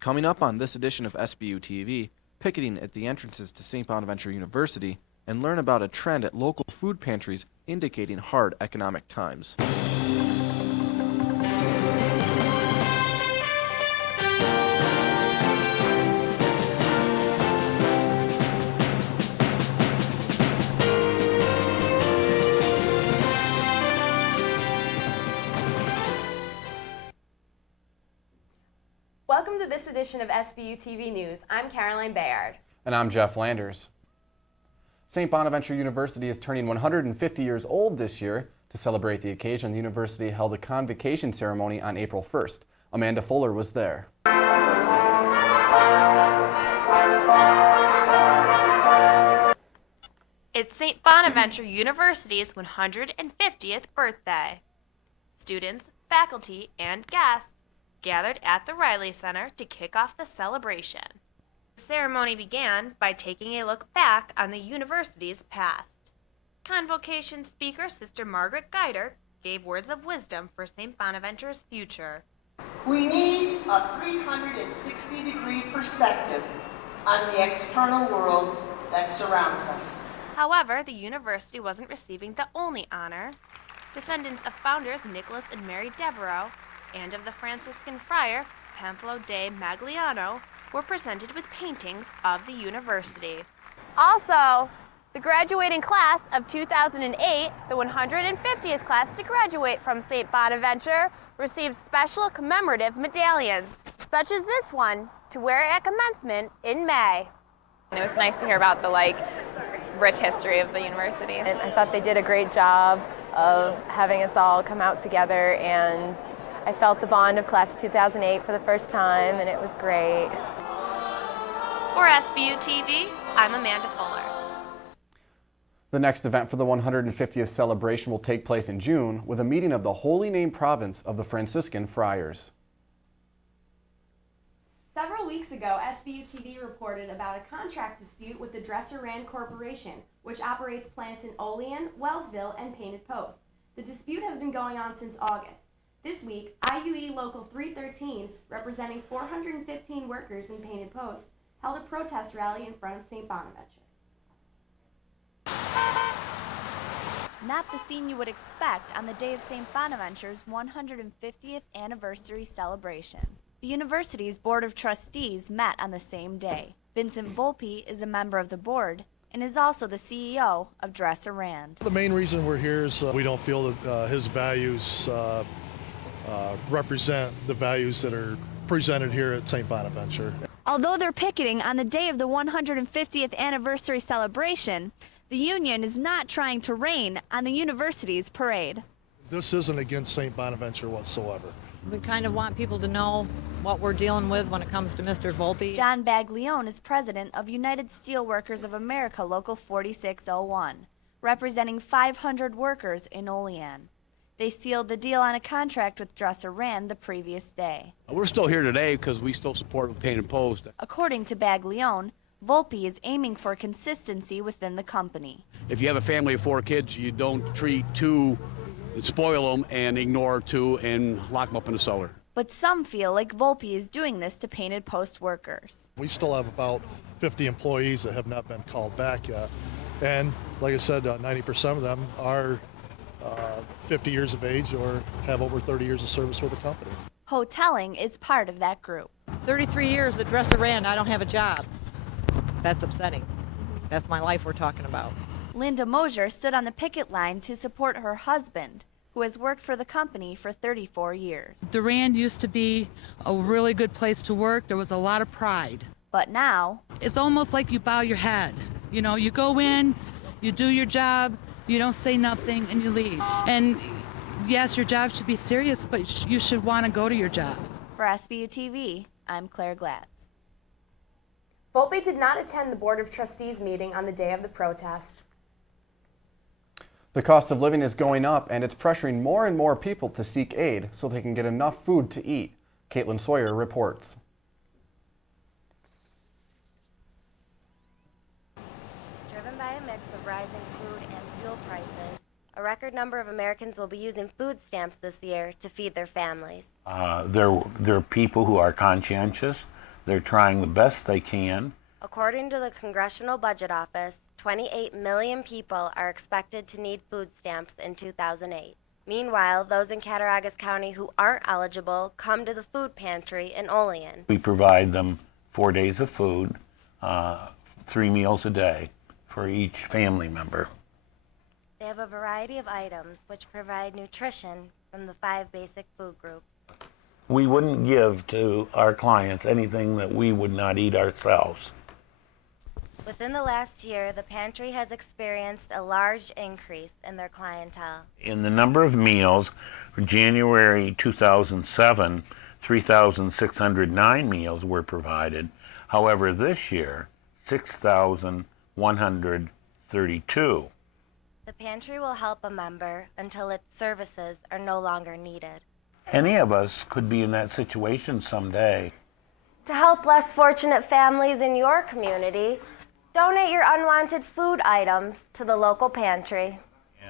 Coming up on this edition of Sbu TV, picketing at the entrances to St. Bonaventure University, and learn about a trend at local food pantries indicating hard economic times. Welcome to this edition of Sbu TV News. I'm Caroline Bayard. And I'm Jeff Landers. St. Bonaventure University is turning 150 years old this year. To celebrate the occasion, the university held a convocation ceremony on April 1st. Amanda Fuller was there. It's St. Bonaventure University's 150th birthday. Students, faculty, and guests gathered at the Riley Center to kick off the celebration. The ceremony began by taking a look back on the university's past. Convocation speaker Sister Margaret Geider gave words of wisdom for St. Bonaventure's future. We need a 360-degree perspective on the external world that surrounds us. However, the university wasn't receiving the only honor. Descendants of founders Nicholas and Mary Devereaux and of the Franciscan friar Pamphilo de Magliano were presented with paintings of the university. Also, the graduating class of 2008, the 150th class to graduate from St. Bonaventure, received special commemorative medallions, such as this one, to wear at commencement in May. And it was nice to hear about the rich history of the university. And I thought they did a great job of having us all come out together, and I felt the bond of class of 2008 for the first time, and it was great. For Sbu TV, I'm Amanda Fuller. The next event for the 150th celebration will take place in June with a meeting of the Holy Name Province of the Franciscan Friars. Several weeks ago, Sbu TV reported about a contract dispute with the Dresser Corporation, which operates plants in Olean, Wellsville, and Painted Post. The dispute has been going on since August. This week, IUE Local 313, representing 415 workers in Painted Post, held a protest rally in front of St. Bonaventure. Not the scene you would expect on the day of St. Bonaventure's 150th anniversary celebration. The university's Board of Trustees met on the same day. Vincent Volpe is a member of the board and is also the CEO of Dresser. The main reason we're here is we don't feel that his values represent the values that are presented here at St. Bonaventure. Although they're picketing on the day of the 150th anniversary celebration, the union is not trying to rain on the university's parade. This isn't against St. Bonaventure whatsoever. We kind of want people to know what we're dealing with when it comes to Mr. Volpe. John Baglione is president of United Steelworkers of America Local 4601, representing 500 workers in Olean. They sealed the deal on a contract with Dresser the previous day. We're still here today because we still support Painted Post. According to Baglione, Volpe is aiming for consistency within the company. If you have a family of 4 kids, you don't treat 2 and spoil them and ignore 2 and lock them up in the cellar. But some feel like Volpe is doing this to Painted Post workers. We still have about 50 employees that have not been called back yet. And like I said, 90% of them are 50 years of age or have over 30 years of service with the company. Hoteling is part of that group. 33 years at Dresser, I don't have a job. That's upsetting. That's my life we're talking about. Linda Mosier stood on the picket line to support her husband, who has worked for the company for 34 years. The Rand used to be a really good place to work. There was a lot of pride. But now, it's almost like you bow your head. You know, you go in, you do your job, you don't say nothing, and you leave. And yes, your job should be serious, but you should want to go to your job. For Sbu TV, I'm Claire Glatz. Volpe did not attend the Board of Trustees meeting on the day of the protest. The cost of living is going up, and it's pressuring more and more people to seek aid so they can get enough food to eat. Kaitlin Sawyer reports. Driven by a mix of rising food and fuel prices, a record number of Americans will be using food stamps this year to feed their families. There are people who are conscientious, They're trying the best they can. According to the Congressional Budget Office, 28 million people are expected to need food stamps in 2008. Meanwhile, those in Cattaraugus County who aren't eligible come to the food pantry in Olean. We provide them 4 days of food, 3 meals a day for each family member. They have a variety of items which provide nutrition from the 5 basic food groups. We wouldn't give to our clients anything that we would not eat ourselves. Within the last year, the pantry has experienced a large increase in their clientele. In the number of meals, for January 2007, 3,609 meals were provided. However, this year, 6,132. The pantry will help a member until its services are no longer needed. Any of us could be in that situation someday. To help less fortunate families in your community, donate your unwanted food items to the local pantry.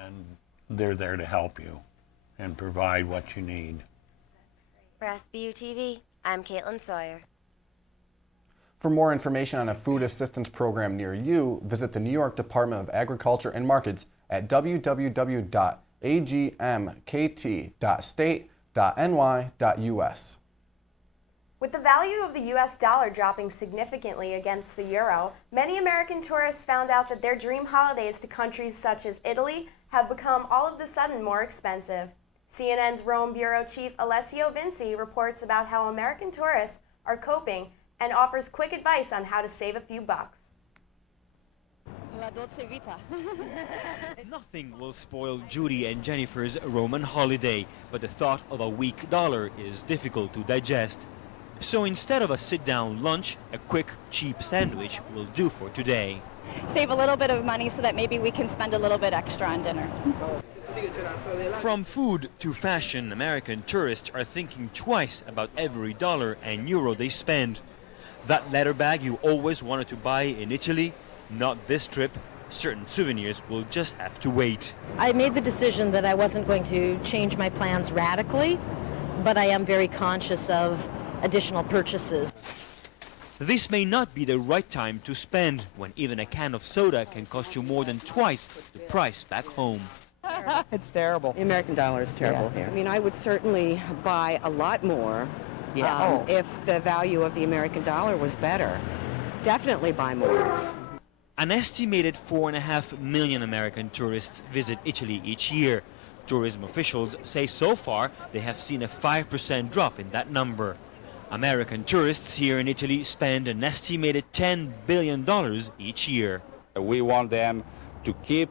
And they're there to help you and provide what you need. For SBU TV, I'm Kaitlin Sawyer. For more information on a food assistance program near you, visit the New York Department of Agriculture and Markets at www.agmkt.state.ny.us. With the value of the U.S. dollar dropping significantly against the euro, many American tourists found out that their dream holidays to countries such as Italy have become all of a sudden more expensive. CNN's Rome Bureau Chief Alessio Vinci reports about how American tourists are coping and offers quick advice on how to save a few bucks. Nothing will spoil Judy and Jennifer's Roman holiday, but the thought of a weak dollar is difficult to digest. So instead of a sit-down lunch, a quick, cheap sandwich will do for today. Save a little bit of money so that maybe we can spend a little bit extra on dinner. From food to fashion, American tourists are thinking twice about every dollar and euro they spend. That leather bag you always wanted to buy in Italy? Not this trip. Certain souvenirs will just have to wait. I made the decision that I wasn't going to change my plans radically, but I am very conscious of additional purchases. This may not be the right time to spend when even a can of soda can cost you more than twice the price back home. It's terrible. The American dollar is terrible here. I mean, I would certainly buy a lot more if the value of the American dollar was better. Definitely buy more. An estimated 4.5 million American tourists visit Italy each year. Tourism officials say so far they have seen a 5% drop in that number. American tourists here in Italy spend an estimated $10 billion each year. We want them to keep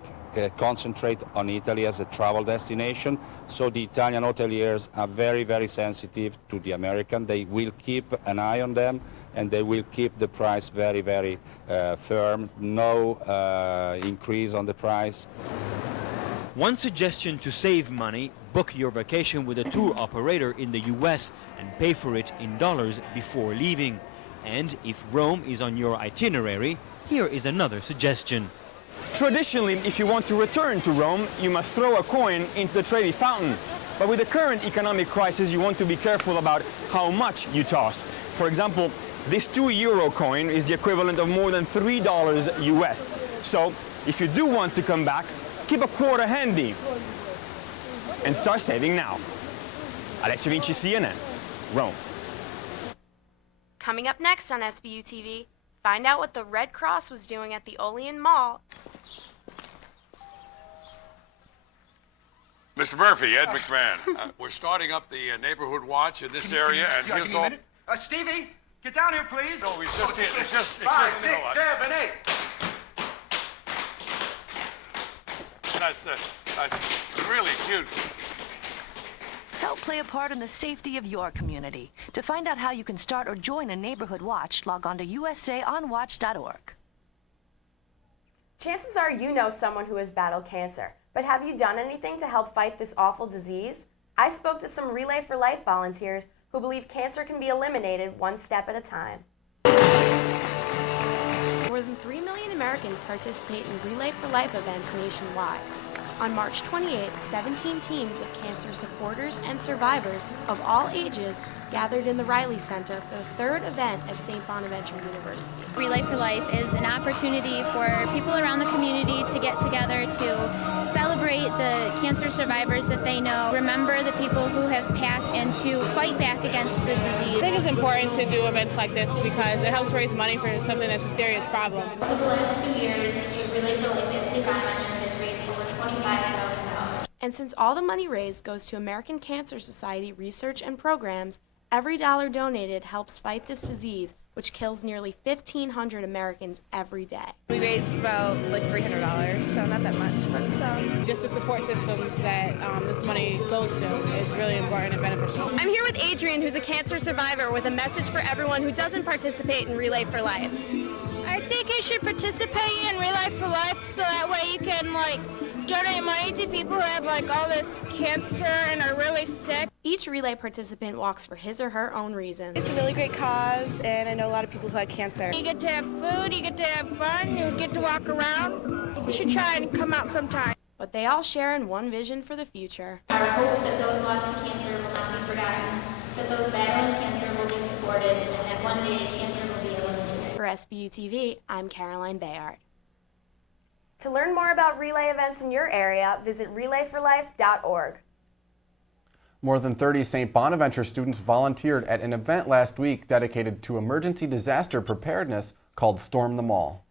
concentrate on Italy as a travel destination, so the Italian hoteliers are very, very sensitive to the American. They will keep an eye on them, and they will keep the price very, very firm. No increase on the price. One suggestion to save money: book your vacation with a tour operator in the US and pay for it in dollars before leaving. And if Rome is on your itinerary, here is another suggestion. Traditionally, if you want to return to Rome, you must throw a coin into the Trevi fountain. But with the current economic crisis, you want to be careful about how much you toss. For example, this €2 coin is the equivalent of more than $3 US. So, if you do want to come back, keep a quarter handy and start saving now. Alessio Vinci, CNN, Rome. Coming up next on SBU TV, find out what the Red Cross was doing at the Olean Mall. Mr. Murphy, Ed McMahon, we're starting up the neighborhood watch in this area, and here's all... Stevie, get down here, please. No, it's just 5, 6, 7, 8. That's really cute. Help play a part in the safety of your community. To find out how you can start or join a neighborhood watch, log on to usaonwatch.org. Chances are you know someone who has battled cancer, but have you done anything to help fight this awful disease? I spoke to some Relay for Life volunteers who believe cancer can be eliminated one step at a time. More than 3 million Americans participate in Relay for Life events nationwide. On March 28th, 17 teams of cancer supporters and survivors of all ages gathered in the Riley Center for the third event at St. Bonaventure University. Relay for Life is an opportunity for people around the community to get together to celebrate the cancer survivors that they know, remember the people who have passed, and to fight back against the disease. I think it's important to do events like this because it helps raise money for something that's a serious problem. Over the last 2 years, Relay for Life at St. Bonaventure has raised over $25,000. And since all the money raised goes to American Cancer Society research and programs, every dollar donated helps fight this disease, which kills nearly 1,500 Americans every day. We raised about like $300, so not that much, but just the support systems that this money goes to is really important and beneficial. I'm here with Adrian, who's a cancer survivor, with a message for everyone who doesn't participate in Relay for Life. I think you should participate in Relay for Life so that way you can donate money to people who have all this cancer and are really sick. Each relay participant walks for his or her own reason. It's a really great cause, and I know a lot of people who have cancer. You get to have food, you get to have fun, you get to walk around. You should try and come out sometime. But they all share in one vision for the future. Our hope that those lost to cancer will not be forgotten, that those battling cancer will be supported, and that one day cancer will be eliminated. For SBU TV, I'm Caroline Bayard. To learn more about relay events in your area, visit relayforlife.org. More than 30 St. Bonaventure students volunteered at an event last week dedicated to emergency disaster preparedness called Storm the Mall.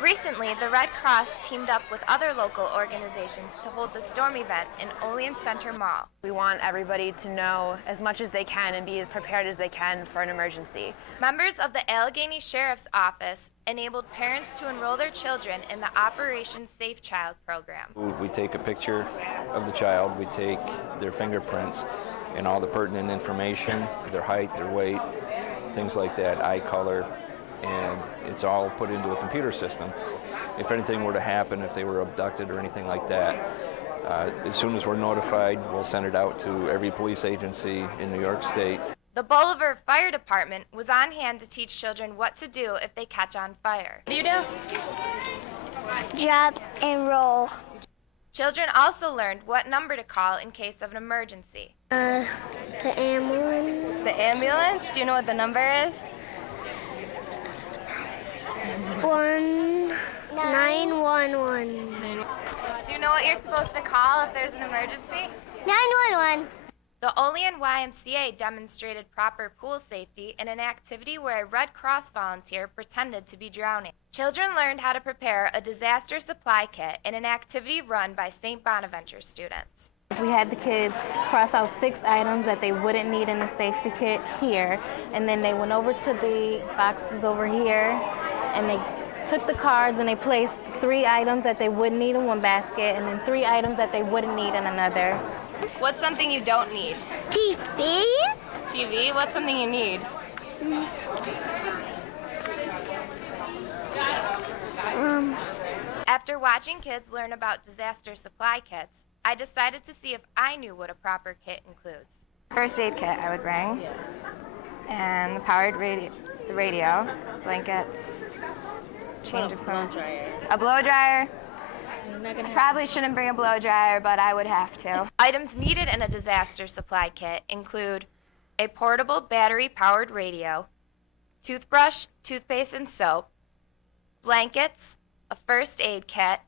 Recently, the Red Cross teamed up with other local organizations to hold the Storm event in Olean Center Mall. We want everybody to know as much as they can and be as prepared as they can for an emergency. Members of the Allegheny Sheriff's Office enabled parents to enroll their children in the Operation Safe Child program. We take a picture of the child, we take their fingerprints and all the pertinent information, their height, their weight, things like that, eye color, and it's all put into a computer system. If anything were to happen, if they were abducted or anything like that, as soon as we're notified, we'll send it out to every police agency in New York State. The Bolivar Fire Department was on hand to teach children what to do if they catch on fire. What do you do? Drop and roll. Children also learned what number to call in case of an emergency. The ambulance. The ambulance? Do you know what the number is? 911. Do you know what you're supposed to call if there's an emergency? 911. The Olean YMCA demonstrated proper pool safety in an activity where a Red Cross volunteer pretended to be drowning. Children learned how to prepare a disaster supply kit in an activity run by St. Bonaventure students. We had the kids cross out 6 items that they wouldn't need in the safety kit here, and then they went over to the boxes over here, and they took the cards and they placed 3 items that they would need in one basket, and then 3 items that they wouldn't need in another. What's something you don't need? TV. TV? What's something you need? After watching kids learn about disaster supply kits, I decided to see if I knew what a proper kit includes. First aid kit I would bring, and the powered radio, blankets, change of clothes, a blow dryer. I probably shouldn't bring a blow dryer, but I would have to. Items needed in a disaster supply kit include a portable battery-powered radio, toothbrush, toothpaste, and soap, blankets, a first aid kit,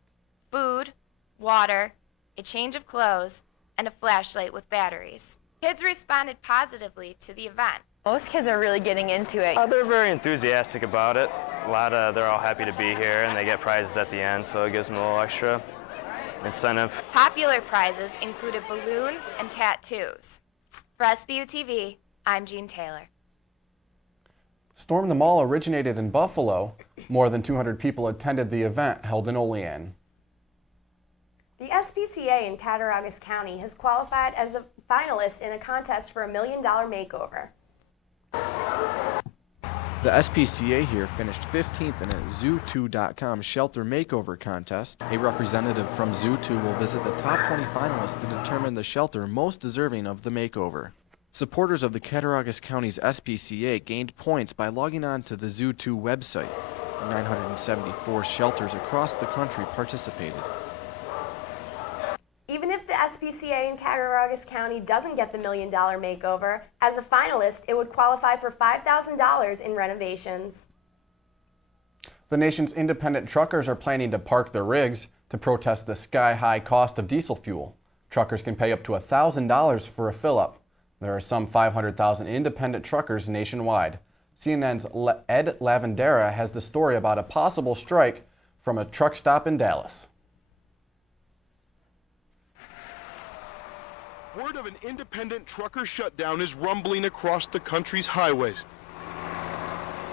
food, water, a change of clothes, and a flashlight with batteries. Kids responded positively to the event. Most kids are really getting into it. They're very enthusiastic about it. They're all happy to be here, and they get prizes at the end, so it gives them a little extra incentive. Popular prizes included balloons and tattoos. For SBU TV, I'm Jean Taylor. Storm the Mall originated in Buffalo. More than 200 people attended the event held in Olean. The SPCA in Cattaraugus County has qualified as a finalist in a contest for a $1 million makeover. The SPCA here finished 15th in a Zoo2.com shelter makeover contest. A representative from Zoo2 will visit the top 20 finalists to determine the shelter most deserving of the makeover. Supporters of the Cattaraugus County's SPCA gained points by logging on to the Zoo2 website. 974 shelters across the country participated. SPCA in Cattaraugus County doesn't get the $1 million makeover, as a finalist, it would qualify for $5,000 in renovations. The nation's independent truckers are planning to park their rigs to protest the sky-high cost of diesel fuel. Truckers can pay up to $1,000 for a fill-up. There are some 500,000 independent truckers nationwide. CNN's Ed Lavandera has the story about a possible strike from a truck stop in Dallas. Word of an independent trucker shutdown is rumbling across the country's highways.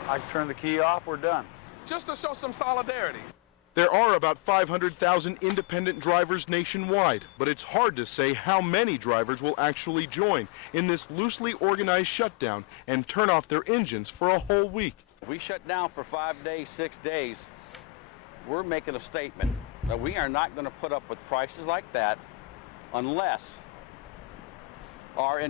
I can turn the key off, we're done. Just to show some solidarity. There are about 500,000 independent drivers nationwide, but it's hard to say how many drivers will actually join in this loosely organized shutdown and turn off their engines for a whole week. We shut down for 5 days, 6 days. We're making a statement that we are not going to put up with prices like that unless our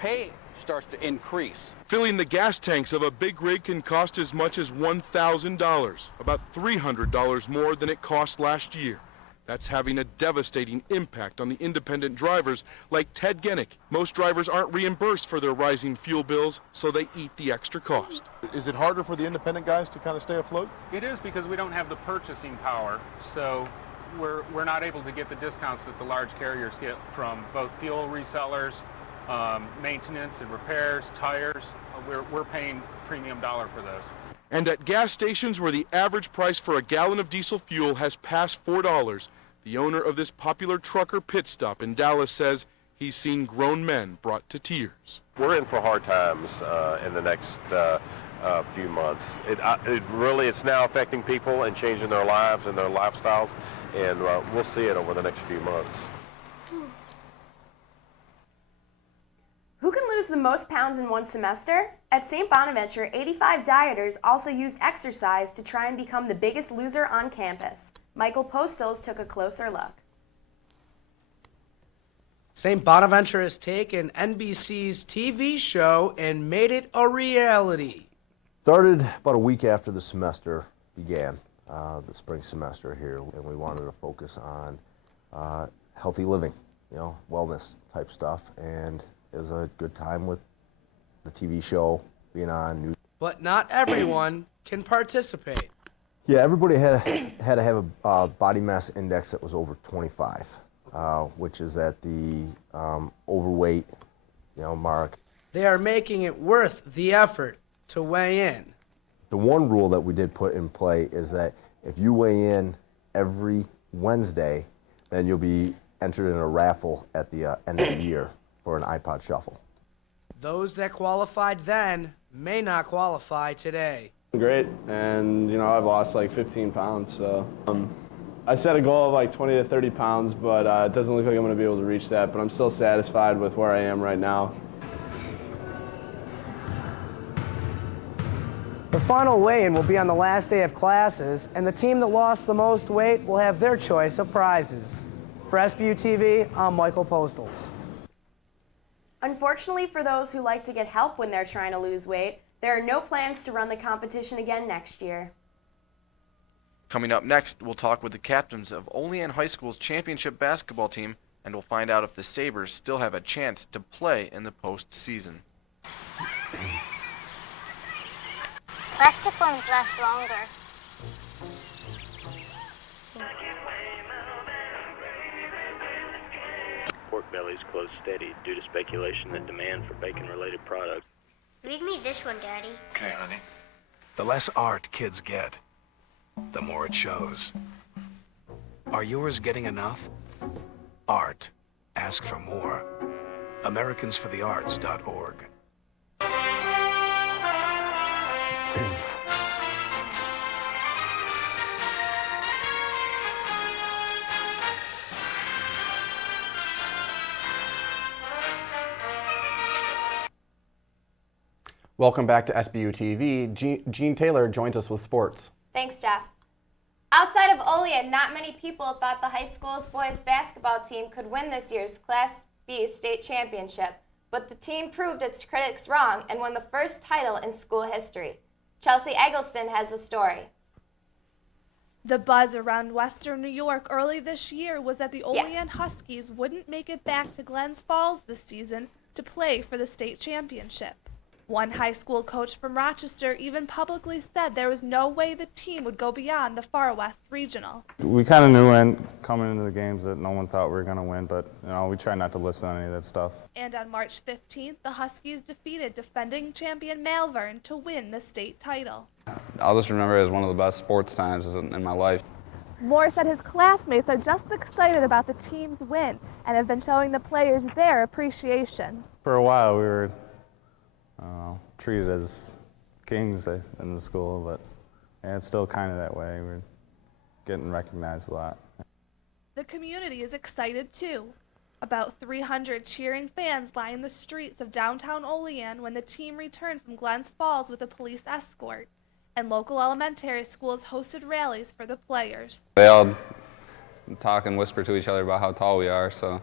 pay starts to increase. Filling the gas tanks of a big rig can cost as much as $1,000, about $300 more than it cost last year. That's having a devastating impact on the independent drivers like Ted Gennick. Most drivers aren't reimbursed for their rising fuel bills, so they eat the extra cost. Is it harder for the independent guys to kind of stay afloat? It is, because we don't have the purchasing power, so we're not able to get the discounts that the large carriers get from both fuel resellers, maintenance and repairs, tires. We're paying premium dollar for those. And at gas stations where the average price for a gallon of diesel fuel has passed $4, the owner of this popular trucker pit stop in Dallas says he's seen grown men brought to tears. We're in for hard times in the next few months. It's now affecting people and changing their lives and their lifestyles, and we'll see it over the next few months. Who can lose the most pounds in one semester? At St. Bonaventure, 85 dieters also used exercise to try and become the biggest loser on campus. Michael Postles took a closer look. St. Bonaventure has taken NBC's TV show and made it a reality. Started about a week after the semester began, the spring semester here, and we wanted to focus on healthy living, wellness type stuff, and it was a good time with the TV show being on. But not everyone can participate. Yeah, everybody had to have a body mass index that was over 25, which is at the overweight, mark. They are making it worth the effort to weigh in. The one rule that we did put in play is that if you weigh in every Wednesday, then you'll be entered in a raffle at the end of the year for an iPod Shuffle. Those that qualified then may not qualify today. Great, and I've lost like 15 pounds, so I set a goal of like 20 to 30 pounds, but it doesn't look like I'm going to be able to reach that, but I'm still satisfied with where I am right now. The final weigh-in will be on the last day of classes, and the team that lost the most weight will have their choice of prizes. For Sbu TV, I'm Michael Postles. Unfortunately for those who like to get help when they're trying to lose weight, there are no plans to run the competition again next year. Coming up next, we'll talk with the captains of Olean High School's championship basketball team, and we'll find out if the Sabres still have a chance to play in the postseason. Plastic ones last longer. Pork bellies closed steady due to speculation that demand for bacon-related products. Read me this one, Daddy. Okay, honey. The less art kids get, the more it shows. Are yours getting enough? Art. Ask for more. AmericansForTheArts.org. Welcome back to SBU TV. Gene Taylor joins us with sports. Thanks, Jeff. Outside of Olean, not many people thought the high school's boys basketball team could win this year's Class B state championship, but the team proved its critics wrong and won the first title in school history. Chelsea Eggleston has the story. The buzz around Western New York early this year was that the Olean Huskies wouldn't make it back to Glens Falls this season to play for the state championship. One high school coach from Rochester even publicly said there was no way the team would go beyond the Far West Regional. We kind of knew coming into the games that no one thought we were going to win, but we try not to listen to any of that stuff. And on March 15th, the Huskies defeated defending champion Malvern to win the state title. I'll just remember it as one of the best sports times in my life. Moore said his classmates are just excited about the team's win and have been showing the players their appreciation. For a while, we were treated as kings in the school, but it's still kind of that way. We're getting recognized a lot. The community is excited too. About 300 cheering fans line the streets of downtown Olean when the team returned from Glens Falls with a police escort, and local elementary schools hosted rallies for the players. They all talk and whisper to each other about how tall we are, so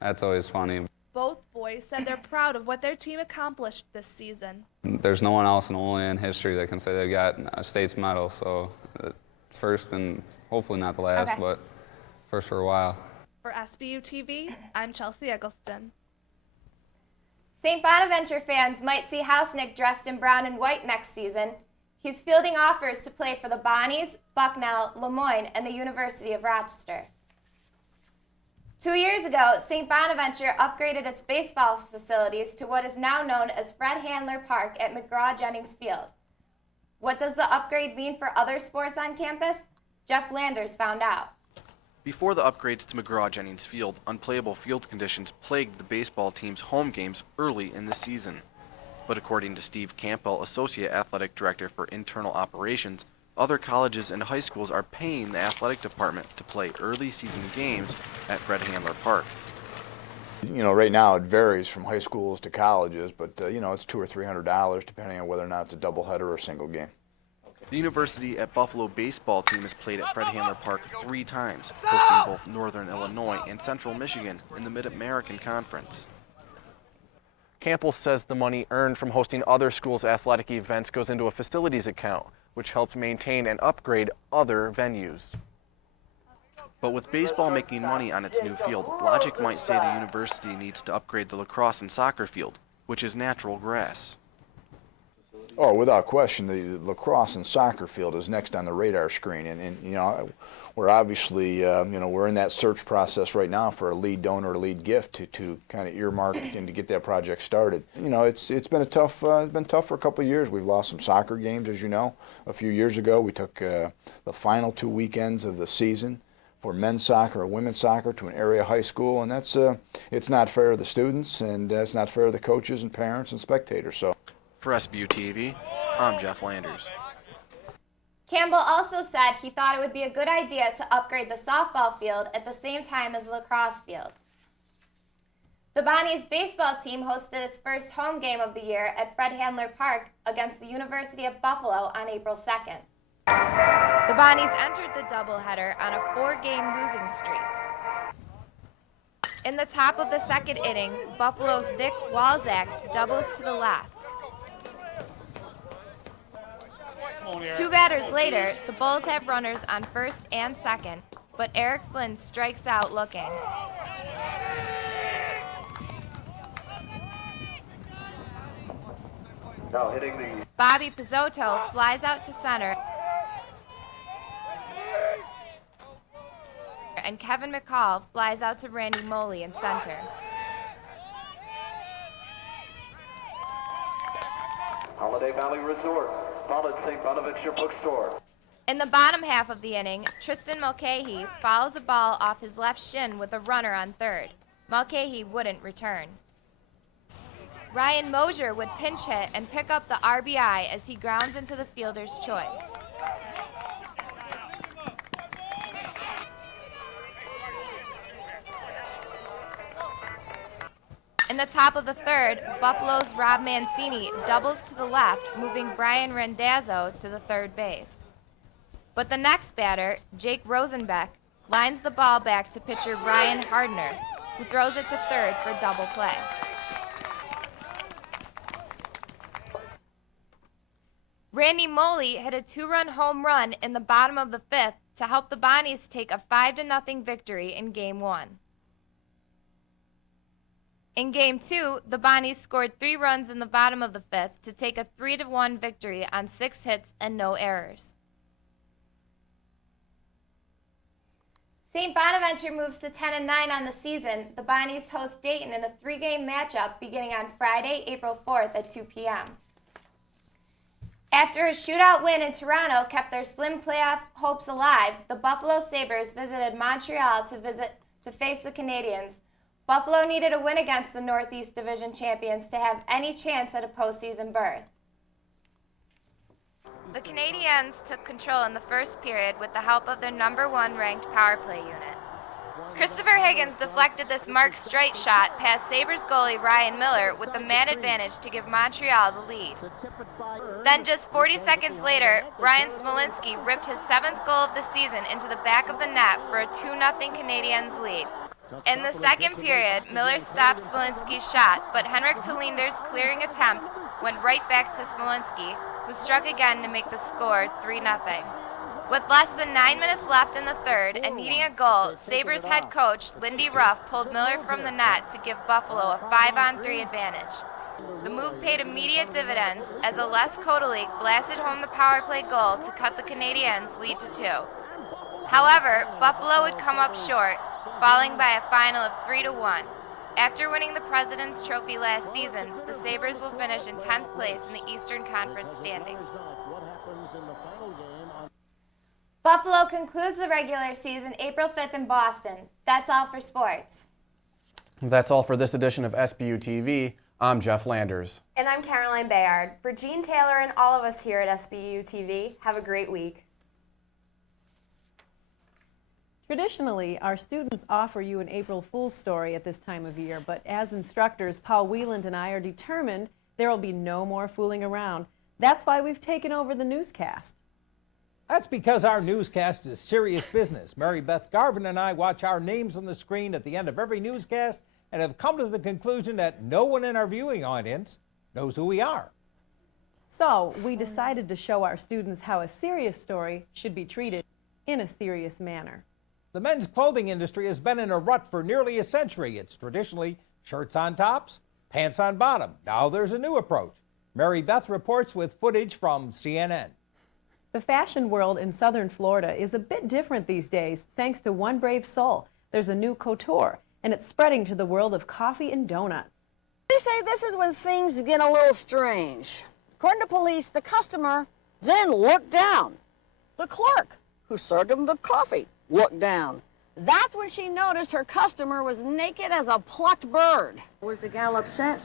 that's always funny. Both boys said they're proud of what their team accomplished this season. There's no one else in Olean history that can say they got a state's medal, so first and hopefully not the last, but first for a while. For SBU TV, I'm Chelsea Eggleston. St. Bonaventure fans might see Hausnick dressed in brown and white next season. He's fielding offers to play for the Bonnies, Bucknell, Lemoyne, and the University of Rochester. 2 years ago, St. Bonaventure upgraded its baseball facilities to what is now known as Fred Handler Park at McGraw-Jennings Field. What does the upgrade mean for other sports on campus? Jeff Landers found out. Before the upgrades to McGraw-Jennings Field, unplayable field conditions plagued the baseball team's home games early in the season. But according to Steve Campbell, Associate Athletic Director for Internal Operations, other colleges and high schools are paying the athletic department to play early season games at Fred Handler Park. Right now it varies from high schools to colleges, but it's $200 or $300 depending on whether or not it's a doubleheader or a single game. The University at Buffalo baseball team has played at Fred Handler Park 3 times, hosting both Northern Illinois and Central Michigan in the Mid-American Conference. Campbell says the money earned from hosting other schools' athletic events goes into a facilities account, which helps maintain and upgrade other venues. But with baseball making money on its new field, logic might say the university needs to upgrade the lacrosse and soccer field, which is natural grass. Oh, without question, the lacrosse and soccer field is next on the radar screen, and we're obviously, we're in that search process right now for a lead donor, a lead gift to kind of earmark and to get that project started. It's been tough for a couple of years. We've lost some soccer games, as you know. A few years ago, we took the final 2 weekends of the season for men's soccer or women's soccer to an area high school, and it's not fair to the students, and it's not fair to the coaches and parents and spectators. So. For SBU TV, I'm Jeff Landers. Campbell also said he thought it would be a good idea to upgrade the softball field at the same time as the lacrosse field. The Bonnies baseball team hosted its first home game of the year at Fred Handler Park against the University of Buffalo on April 2nd. The Bonnies entered the doubleheader on a 4-game losing streak. In the top of the second inning, Buffalo's Nick Walzak doubles to the left. 2 batters later, the Bulls have runners on first and second, but Eric Flynn strikes out looking. Bobby Pizzotto flies out to center, and Kevin McCall flies out to Randy Moley in center. Holiday Valley Resort, followed St. Bonaventure Bookstore. In the bottom half of the inning, Tristan Mulcahy fouls a ball off his left shin with a runner on third. Mulcahy wouldn't return. Ryan Mosier would pinch hit and pick up the RBI as he grounds into the fielder's choice. In the top of the third, Buffalo's Rob Mancini doubles to the left, moving Brian Rendazzo to the third base. But the next batter, Jake Rosenbeck, lines the ball back to pitcher Ryan Hardner, who throws it to third for double play. Randy Moley hit a 2-run home run in the bottom of the 5th to help the Bonnies take a 5-0 victory in Game 1. In Game 2, the Bonnies scored 3 runs in the bottom of the 5th to take a 3-1 victory on 6 hits and no errors. St. Bonaventure moves to 10-9 on the season. The Bonnies host Dayton in a 3-game matchup beginning on Friday, April 4th at 2 p.m. After a shootout win in Toronto kept their slim playoff hopes alive, the Buffalo Sabres visited Montreal to face the Canadiens. Buffalo needed a win against the Northeast Division champions to have any chance at a postseason berth. The Canadiens took control in the first period with the help of their #1 ranked power play unit. Christopher Higgins deflected this Mark Streit shot past Sabres goalie Ryan Miller with the man advantage to give Montreal the lead. Then just 40 seconds later, Ryan Smolinski ripped his 7th goal of the season into the back of the net for a 2-0 Canadiens lead. In the second period, Miller stopped Smolinski's shot, but Henrik Tallinder's clearing attempt went right back to Smolinski, who struck again to make the score 3-0. With less than 9 minutes left in the third and needing a goal, Sabres head coach Lindy Ruff pulled Miller from the net to give Buffalo a 5-on-3 advantage. The move paid immediate dividends as a Les Kotelik blasted home the power play goal to cut the Canadiens' lead to 2. However, Buffalo would come up short, falling by a final of 3-1. After winning the President's Trophy last season, the Sabres will finish in 10th place in the Eastern Conference standings. Buffalo concludes the regular season April 5th in Boston. That's all for sports. That's all for this edition of SBU TV. I'm Jeff Landers. And I'm Caroline Bayard. For Jean Taylor and all of us here at SBU TV, have a great week. Traditionally, our students offer you an April Fool's story at this time of year, but as instructors, Paul Wieland and I are determined there will be no more fooling around. That's why we've taken over the newscast. That's because our newscast is serious business. Mary Beth Garvin and I watch our names on the screen at the end of every newscast and have come to the conclusion that no one in our viewing audience knows who we are. So we decided to show our students how a serious story should be treated in a serious manner. The men's clothing industry has been in a rut for nearly a century. It's traditionally shirts on tops, pants on bottom. Now there's a new approach. Mary Beth reports with footage from CNN. The fashion world in southern Florida is a bit different these days thanks to one brave soul. There's a new couture, and it's spreading to the world of coffee and donuts. They say this is when things get a little strange. According to police, the customer then looked down. The clerk who served him the coffee looked down. That's when she noticed her customer was naked as a plucked bird. Was the gal upset?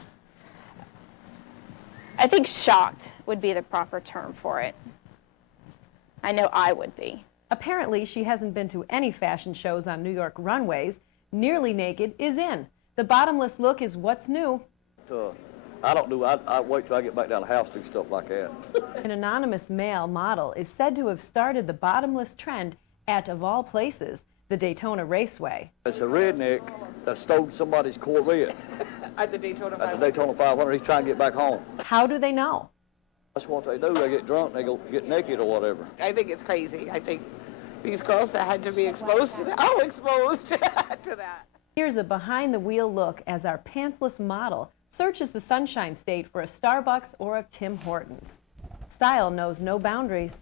I think shocked would be the proper term for it. I know I would be. Apparently, she hasn't been to any fashion shows on New York runways. Nearly naked is in. The bottomless look is what's new. I don't do, I wait till I get back down the house to do stuff like that. An anonymous male model is said to have started the bottomless trend at, of all places, the Daytona Raceway. It's a redneck that stole somebody's Corvette. At the Daytona 500? At the Daytona 500. He's trying to get back home. How do they know? That's what they do. They get drunk, they go get naked or whatever. I think it's crazy. I think these girls that had to be exposed to that, exposed to that. Here's a behind-the-wheel look as our pantsless model searches the Sunshine State for a Starbucks or a Tim Hortons. Style knows no boundaries.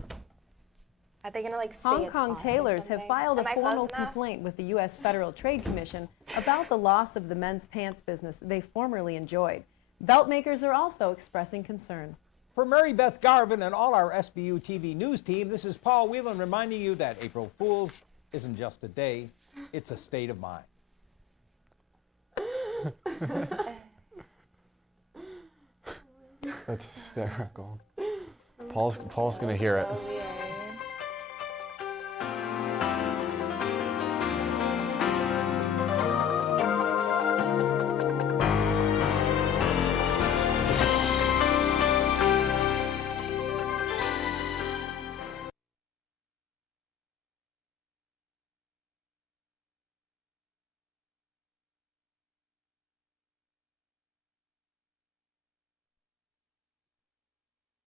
Are they going to say Hong Kong tailors have filed a formal complaint with the U.S. Federal Trade Commission about the loss of the men's pants business they formerly enjoyed. Belt makers are also expressing concern. For Mary Beth Garvin and all our SBU TV news team, this is Paul Whelan reminding you that April Fool's isn't just a day, it's a state of mind. That's hysterical. Paul's going to hear it.